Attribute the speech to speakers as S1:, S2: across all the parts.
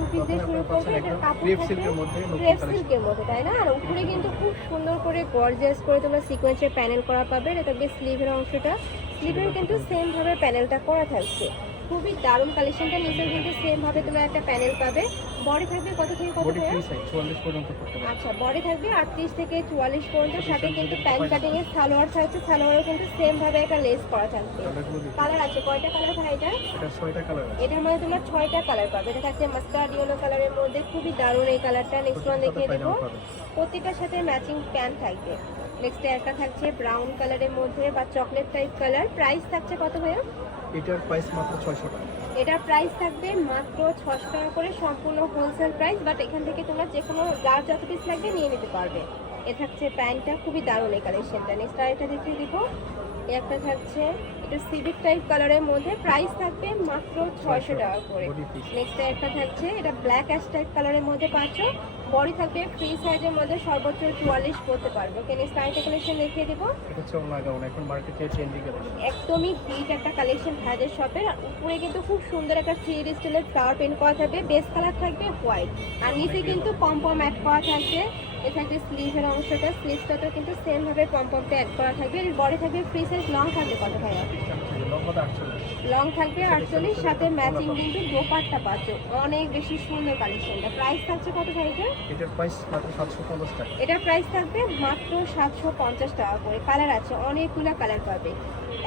S1: Two piece দিয়ে শুরু করব এটার কাপড়
S2: সিল্কের মধ্যে
S1: ক্রেপ সিল্কের মধ্যে তাই না? আর উপরে কিন্তু খুব সুন্দর করে গর্জিয়াস করে তোমরা সিকোয়েন্সের প্যানেল করা পাবে এটা থাকবে স্লিভের অংশটা। স্লিভের কিন্তু সেম ভাবে প্যানেলটা করা থাকছে। খুবই দারুণ কালেকশনটা নিচেও কিন্তু সেম ভাবে তোমরা একটা প্যানেল পাবে। বডি থাকবে কত থেকে কত
S2: বডি
S1: ভাইয়া?
S2: ফ্রি সাইজ 44 পর্যন্ত
S1: আচ্ছা বডি থাকবে আটত্রিশ থেকে চুয়াল্লিশ পর্যন্ত সাথে কিন্তু প্যান্ট কাটিং এর সালোয়ার থাকছে সালোয়ারও কিন্তু সেম ভাবে একটা লেস করা থাকবে। কালার আছে কয়টা কালার ভাই এটা?
S2: এটা ছয়টা কালার আছে।
S1: এটার মধ্যে তোমরা ছয়টা কালার পাবে। এটা থাকছে মাস্টার্ড ইয়েলো কালারের মধ্যে খুবই দারুণ এই কালারটা নেক্সট ওয়ান দেখিয়ে দেবো। প্রত্যেকটার সাথে ম্যাচিং প্যান্ট থাকবে। নেক্সট একটা থাকছে ব্রাউন কালারের মধ্যে বা চকলেট টাইপ কালার প্রাইস থাকছে কত ভাইয়া?
S2: এটার প্রাইস মাত্র 600 টাকা।
S1: এটার প্রাইস থাকবে মাত্র ছশো টাকা করে সম্পূর্ণ হোলসেল প্রাইস বাট এখান থেকে তোমরা যে কোনো যার যত পিস লাগবে নিয়ে নিতে পারবে। এ থাকছে প্যান্টটা খুবই দারুণ এই কালেকশনটা নেক্সট আরেকটা দেখিয়ে দিব। একটা থাকছে। এটা সিভিক টাইপ কালারের মধ্যে। প্রাইস থাকবে মাত্র ছয়শো টাকা করে। নেক্সট একটা থাকছে। এটা ব্ল্যাক অ্যাশ টাইপ কালারের মধ্যে পাচ্ছ। বডি থাকবে ফ্রি সাইজের মধ্যে সর্বোচ্চ চুয়াল্লিশ করতে পারবে। ওকে নেক্সট আরেকটা কালেকশন দেখিয়ে দেবো।
S2: এখন মার্কেটে ট্রেন্ডিং
S1: একদমই হিট একটা কালেকশন ভাইদের শপের উপরে কিন্তু খুব সুন্দর একটা থ্রি স্টাইলের ফ্লাওয়ার পেন্ট করা থাকবে। বেস কালার থাকবে হোয়াইট আর নিচে কিন্তু পম পম অ্যাড করা থাকবে। এ থাকবে স্লিভের অংশটা। স্লিভসটাতেও কিন্তু সেম ভাবে পম পমটা অ্যাড করা থাকবে। এর বডি থাকবে ফ্রি সাইজ লং থাকবে কত ভাইয়া
S2: লম্বাটা 48
S1: লং থাকবে আটচল্লিশ সাথে ম্যাচিং কিন্তু দোপাট্টা পাচ্ছ। অনেক বেশি সুন্দর কালেকশনটা প্রাইস থাকছে কত ভাইটা
S2: এটার প্রাইস মাত্র 750 টাকা।
S1: এটার প্রাইস থাকবে মাত্র সাতশো পঞ্চাশ টাকা করে। কালার আছে অনেকগুলো কালার পাবে।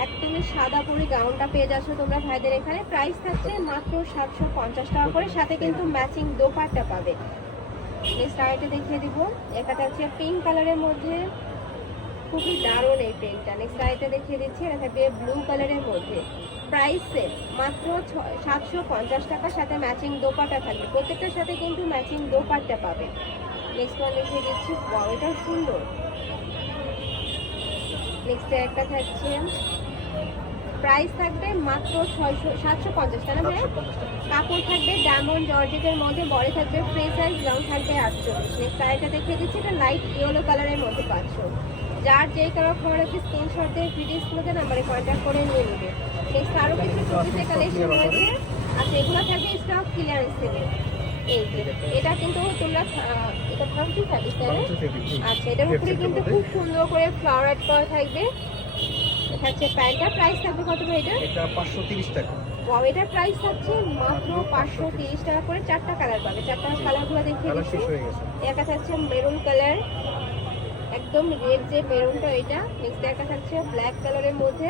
S1: একদমই সাদা পরে গাউনটা পেয়ে যাচ্ছ তোমরা ভাইদের এখানে। প্রাইস থাকছে মাত্র সাতশো পঞ্চাশ টাকা করে। সাথে কিন্তু ম্যাচিং দোপাট্টা পাবে। নেক্সট আরেকটা দেখিয়ে দিব। এটা থাকছে পিঙ্ক কালারের মধ্যে। খুবই দারুণ এই পেনটা নেক্সট আরেকটা দেখিয়ে দিচ্ছি, এটা থাকবে ব্লু কালারের মধ্যে। প্রাইস সেম মাত্র সাতশো পঞ্চাশ টাকার সাথে ম্যাচিং দোপাটা থাকবে। প্রত্যেকটার সাথে কিন্তু ম্যাচিং দোপাট্টা পাবে। নেক্সট ওয়ান দেখিয়ে দিচ্ছি। এটা সুন্দর। নেক্সট একটা থাকছে প্রাইস থাকবে মাত্র ছয়শো সাতশো পঞ্চাশ টাকা। ভাই কাপড় থাকবে ডায়মন্ড জর্জেটের মধ্যে বড় থাকবে ফ্রি সাইজ রং থাকবে আটচল্লিশ। নেক্সট আরেকটা দেখিয়ে দিচ্ছি এটা লাইট ইয়েলো কালারের মধ্যে পাচ্ছ। যার যেই কালার খাবার আছে স্ক্রিনশট দিয়ে স্কুলেতে নাম্বারে কন্ট্যাক্ট করে নিয়ে নেবে। নেক্সট আরও কিছু টপিসের কালেকশন রয়েছে। আর এগুলো থাকবে স্টক ক্লিয়ারেন্স থেকে এটা কিন্তু তোমরা এটা থামচু থাকিস তাই আচ্ছা এটার উপরে কিন্তু খুব সুন্দর করে ফ্লাওয়ার অ্যাড করা থাকবে। হচ্ছে প্যান্টটা। প্রাইস থাকবে কত ভাই এটা?
S2: এটা 530 টাকা।
S1: ওয়াও এটার প্রাইস থাকছে মাত্র পাঁচশো তিরিশ টাকা করে। চারটা কালার পাবে। চারটা কালারগুলো দেখিয়ে দিচ্ছি। একটা থাকছে মেরুন কালার। একদম রেড যে মেরুনটা এটা। নেক্সট একটা থাকছে ব্ল্যাক কালারের মধ্যে।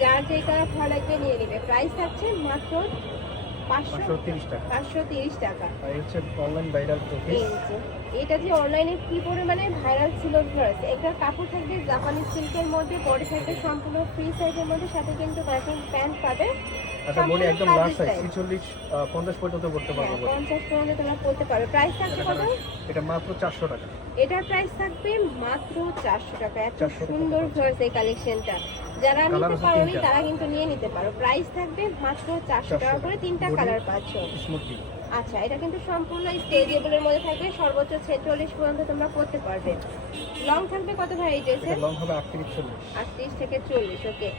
S1: যার যে কালার ভালো লাগবে নিয়ে নেবে। প্রাইস থাকছে মাত্র পাঁচশো
S2: 530 টাকা।
S1: পাঁচশো তিরিশ টাকা।
S2: আর হচ্ছে অনলাইন ভাইরাল টপিস
S1: এটা যে অনলাইনে কি পরিমাণে ভাইরাল ছিল ভিউয়ার্স কাপড় থাকবে জাপানি সিল্কের মধ্যে পরে থাকবে সম্পূর্ণ ফ্রি সাইজের মধ্যে সাথে কিন্তু প্যান্ট পাবে।
S2: আচ্ছা বলি একদম লার্জ সাইজ 46 50 পর্যন্ত করতে পারব
S1: পঞ্চাশ পর্যন্ত তোমরা পড়তে পারবে প্রাইস থাকছে কত?
S2: এটা মাত্র 400 টাকা।
S1: এটার প্রাইস থাকবে মাত্র চারশো টাকা। এত সুন্দর ভিউয়ার্স এই কালেকশনটা যারা নিতে পারোনি
S2: তিনটা।
S1: তারা কিন্তু নিয়ে নিতে পারো। প্রাইস থাকবে মাত্র চারশো টাকা করে তিনটা কালার পাচ্ছ। আচ্ছা এটা কিন্তু সম্পূর্ণ স্টেজেবলের মধ্যে থাকবে। সর্বোচ্চ ছেচল্লিশ পর্যন্ত তোমরা করতে পারবে। লং থাকবে কত ভাই এই ড্রেসের
S2: লং হবে 38 40
S1: আটত্রিশ থেকে চল্লিশ ওকে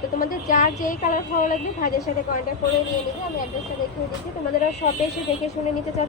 S1: তো তোমাদের যার যেই কালার ভালো লাগবে ভাইদের সাথে কন্ট্যাক্ট করে নিয়ে নিবে। আমি অ্যাড্রেসটা দেখিয়ে দিচ্ছি। তোমাদের শপে এসে দেখে শুনে নিতে চাও